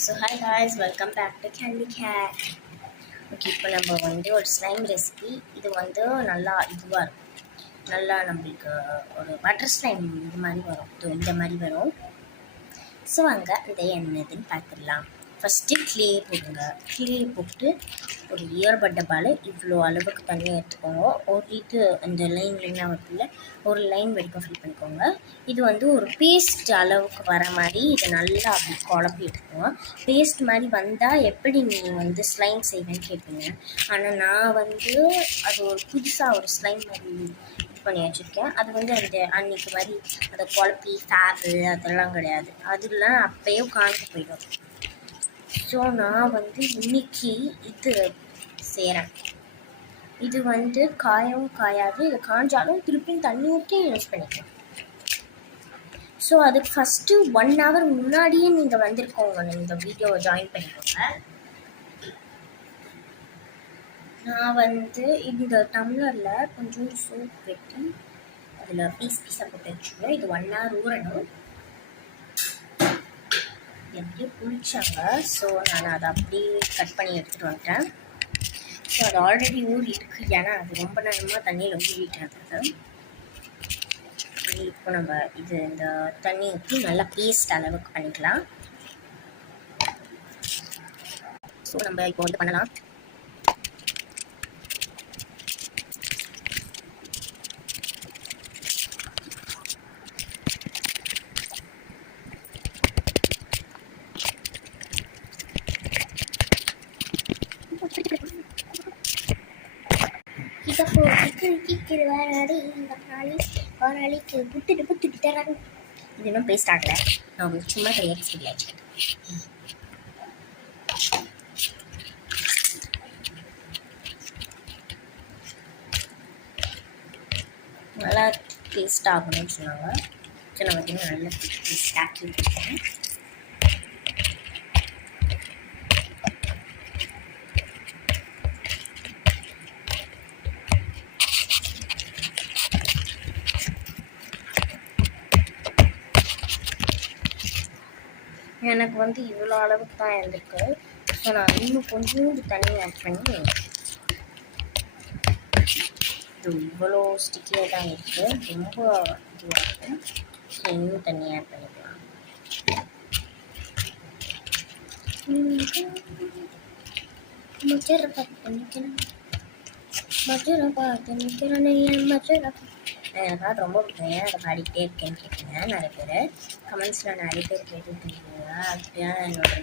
So hi guys, welcome back to candy cat. Okay, இப்போ நம்ம வந்து ஒரு ஸ்லைம் ரெசிபி. இது வந்து நல்லா இதுவாக இருக்கும். நல்லா நம்மளுக்கு ஒரு பட்டர் ஸ்லைம் இது மாதிரி வரும். இந்த மாதிரி வரும். ஸோ அங்கே இந்த என்னதுன்னு பார்த்துடலாம். ஃபஸ்ட்டு க்ளே போடுங்க. க்ளே போட்டு ஒரு இயர்பட் டப்பாவில் இவ்வளோ அளவுக்கு தண்ணி எடுத்துக்கோங்க. ஒரு இது அந்த லைன்லாம் வருதுல்ல, ஒரு லைன் வரைக்கும் ஃபில் பண்ணிக்கோங்க. இது வந்து ஒரு பேஸ்ட் அளவுக்கு வர மாதிரி இதை நல்லா அப்படி குழப்பி எடுத்துக்கோங்க. பேஸ்ட் மாதிரி வந்தால் எப்படி நீ வந்து ஸ்லைம் செய்வேன்னு கேட்பீங்க. ஆனால் நான் வந்து அது ஒரு புதுசாக ஒரு ஸ்லைம் மாதிரி இது பண்ணி வச்சுருக்கேன். அது வந்து அந்த அன்னைக்கு மாதிரி அதை குழப்பி ஃபேபு அதெல்லாம் கிடையாது. அதெல்லாம் அப்போயே காஞ்சி போயிடும். ஸோ நான் வந்து இன்னைக்கு இது செய்கிறேன். இது வந்து காயவும் காயாது. இது காஞ்சாலும் திருப்பியும் தண்ணி ஊற்றி யூஸ் பண்ணிக்கலாம். ஸோ அதுக்கு ஃபஸ்ட்டு 1 hour முன்னாடியே நீங்கள் வந்திருக்கோங்க, இந்த வீடியோவை ஜாயின் பண்ணிக்கோங்க. நான் வந்து இந்த டம்ளரில் கொஞ்சம் சோப் வெட்டி அதில் பீஸாக போட்டு வச்சுருவேன். இது 1 hour ஊறணும். எப்படியும் புளிச்சாங்க. ஸோ நான் அதை அப்படியே கட் பண்ணி எடுத்துகிட்டு வந்துட்டேன். ஸோ அது ஆல்ரெடி ஊறி இருக்குது, ஏன்னா அது ரொம்ப நேரமாக தண்ணியில் ஊறிட்டு இருந்தது. இப்போ நம்ம இந்த தண்ணி ஊற்றி நல்லா பேஸ்ட் அளவுக்கு பண்ணிக்கலாம். ஸோ நம்ம இப்போ வந்து பண்ணலாம். இது இன்னும் பேஸ்ட் ஆகலை. நான் உங்களுக்கு சும்மா ரியாக்ட் பண்ணி வச்சுக்கிட்டேன். நல்லா பேஸ்ட் ஆகணும்னு சொன்னாங்க. ஸோ நான் வந்து நல்லா பேஸ்ட் ஆக்கி வச்சுருக்கேன். எனக்கு வந்து இவ்வளோ அளவுக்கு தான் இருந்திருக்கு. ஸோ நான் இன்னும் கொஞ்சோண்டு தண்ணி ஆட் பண்ணி, இது இவ்வளோ ஸ்டிக்கியாக தான் இருக்குது, ரொம்ப இதுவாக இருக்குது. ஸோ இன்னும் தண்ணி ஆட் பண்ணிக்கலாம். மஜரை பார்த்து நிற்கிறேன், மஜரை பார்த்து நிற்கிறேன், மஜரை. எனக்கு ரொம்ப பிடிக்கும். ஏன் அதை பாடிக்கிட்டே இருக்கேன்னு கேட்குங்க நிறைய பேர். கமெண்ட்ஸில் நிறைய பேர் கேட்டுட்டு இருக்கீங்க. அப்படியா என்னோட